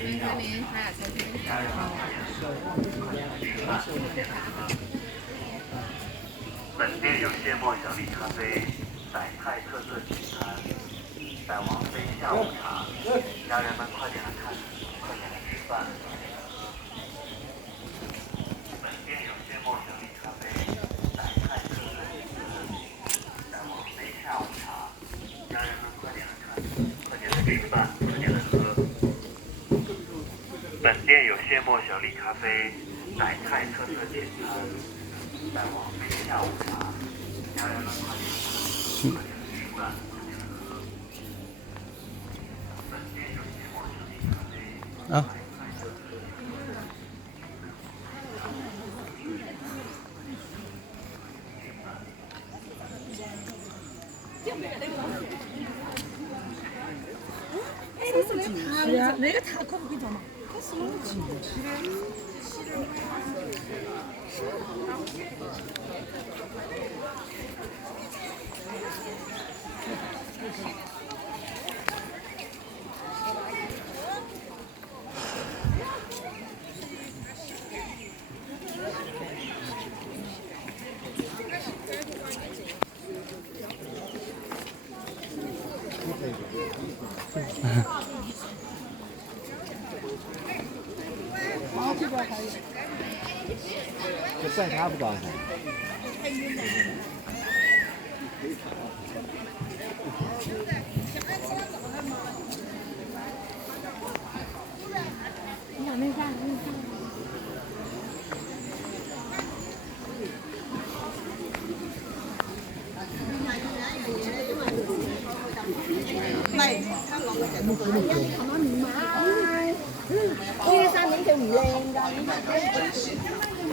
本店有芥末小李咖啡、傣菜特色简餐、傣王妃下午茶，家人们快点来看，快点来吃饭。本店有芥末小李咖啡、傣菜特色简餐、傣王妃下午茶，家人们快点来看，快点来吃饭，快点来喝。本店有芥末小李咖啡、傣菜特色简餐、傣王妃下午茶，家人们快点来看，快点来吃饭，快点来喝。本店有芥末小李咖啡、啊是啊，那个塔可不可以做嘛？这晒它不高兴。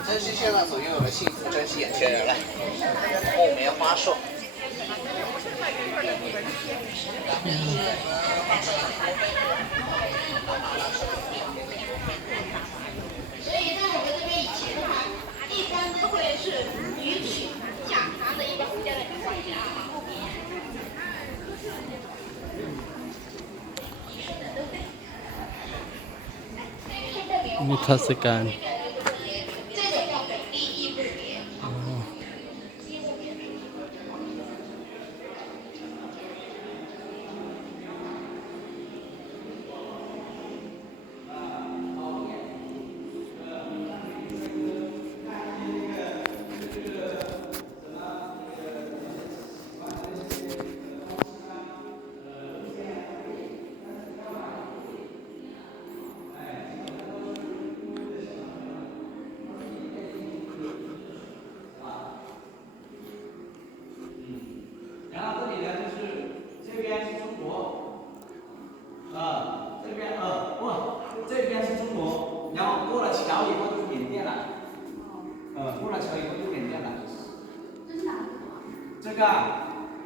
珍惜现在所拥有的幸福，珍惜眼前人来。木棉花束。所以在我们这边以前哈，一般都会是举起下茶的一个福建的女管家。นิทรรศการ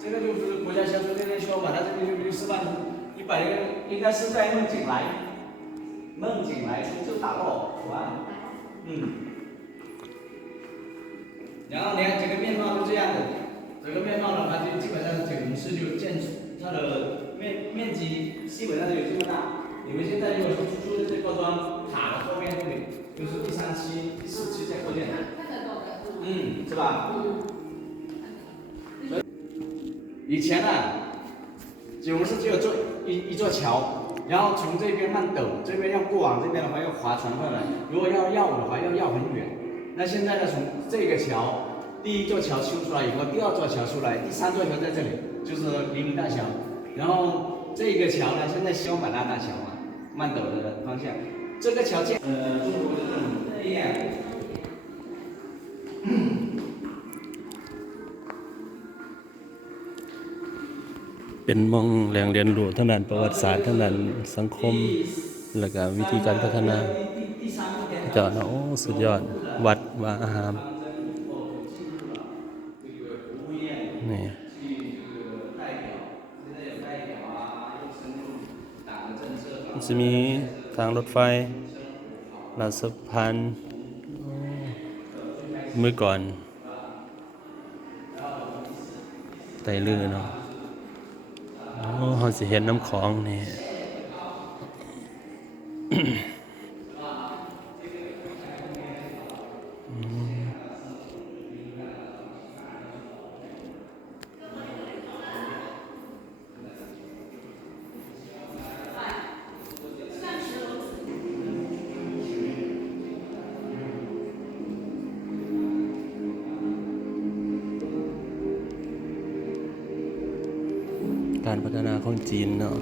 这个就是国家乡村这边说嘛，它这边就示范100个，应该是在孟景来就打落图案，然后你看整个面貌就这样的，整个面貌的话就基本上整是就建它的面积基本上就有这么大。你们现在如果说出的这个砖塔的后面这里就是第3期、第4期在扩建，是吧？以前呢，九龙寺只有一座桥，然后从这边慢斗，这边要过往这边的话要划船过来，如果要绕的话要绕很远。那现在呢，从这个桥，第1座桥修出来以后，第2座桥出来，第3座桥在这里，就是黎明大桥。然后这个桥呢，现在西双版纳大桥嘛，慢斗的方向。这个桥建，中国的这种力量。เป็นมองแหล่งเรียนรู้ทั้งด้านประวัติศาสตร์ทั้งด้านสังคมแล้วก็วิธีการพัฒนาเจ้าเนาะโอ้สุดยอดวัดวาอารามนี่จะมีทางรถไฟลาดสะพานเมื่อก่อนไต่เรือเนาะเราสิเห็นน้ำของนี่ การพัฒนาของจีนเนาะ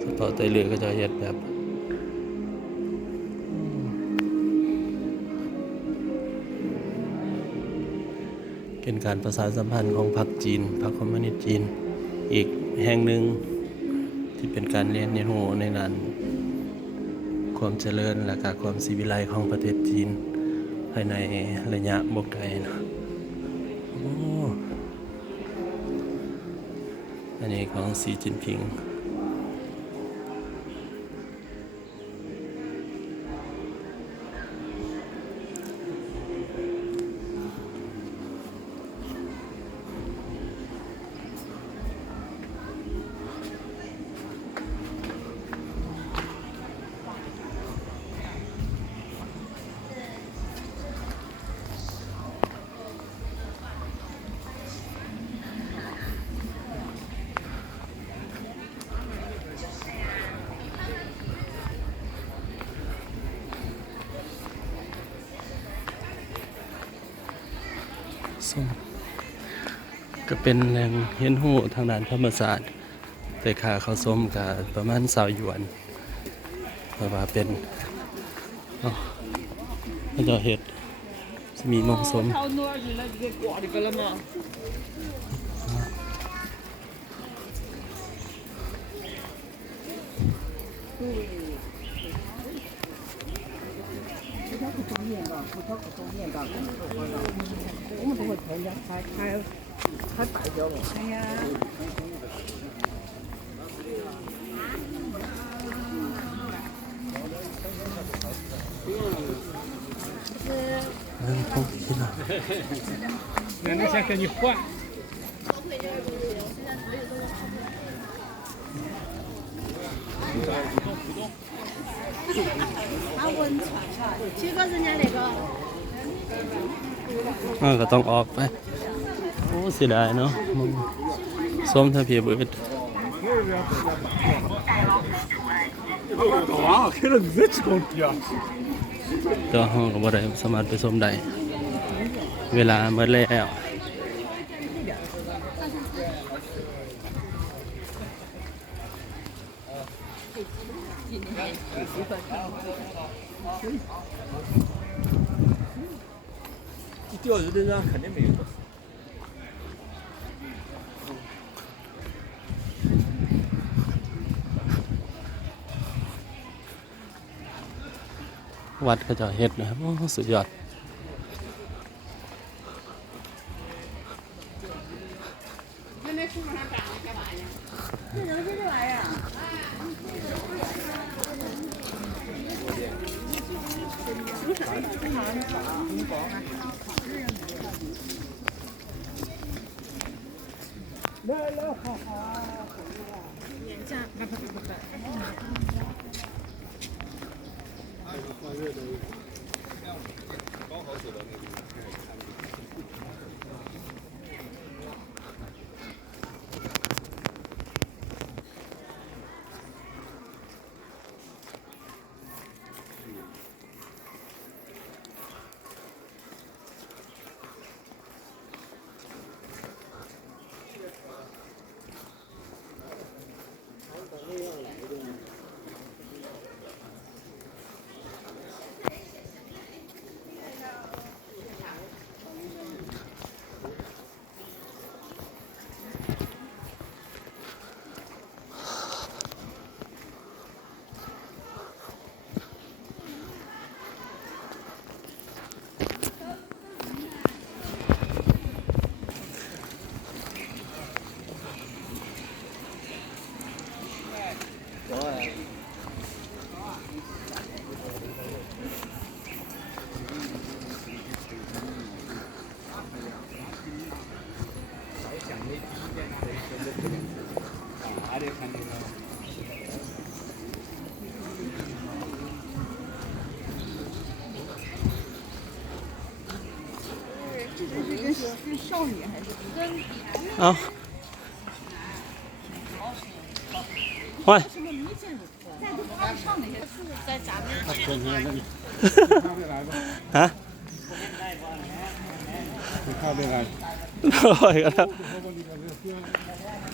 เฉพาะไต้หลือก็จะเฮ็ดแบบเป็นการประสานสัมพันธ์ของพรรคจีนพรรคคอมมิวนิสต์จีนอีกแห่งหนึ่งที่เป็นการเรียนรู้ในด้านความเจริญและก็ความศิวิไลซ์ของประเทศจีนภายในระยะบ่ไกลนะโอ้อันนี้ของสีจิ้นผิงส้มก็เป็นแหล่งเรียนรู้ทางด้านธรรมศาสตร์แต่ค่าเข้าส้มก็ประมาณ20 หยวนเพราะว่าเป็นพระเจ้าเฮ็ดมีมองส้ม跳哪儿去了？你给挂这个了吗？我们都会参加，还代表了。哎呀。通知了。那先给你换。啊，温泉，结果人家那个。ก็ต้องออกไปโอ้เสียดายเนาะมึงส้มถ้าเพียบอึดตัวห้องก็บ่ได้สามารถไปส้มได้เวลาหมดแล้ว钓鱼的人肯定没有。วัดก็จะเฮ็ดนะครับโอ้สุดยอดเอาไปฮะเข้าไปไหนก็ได้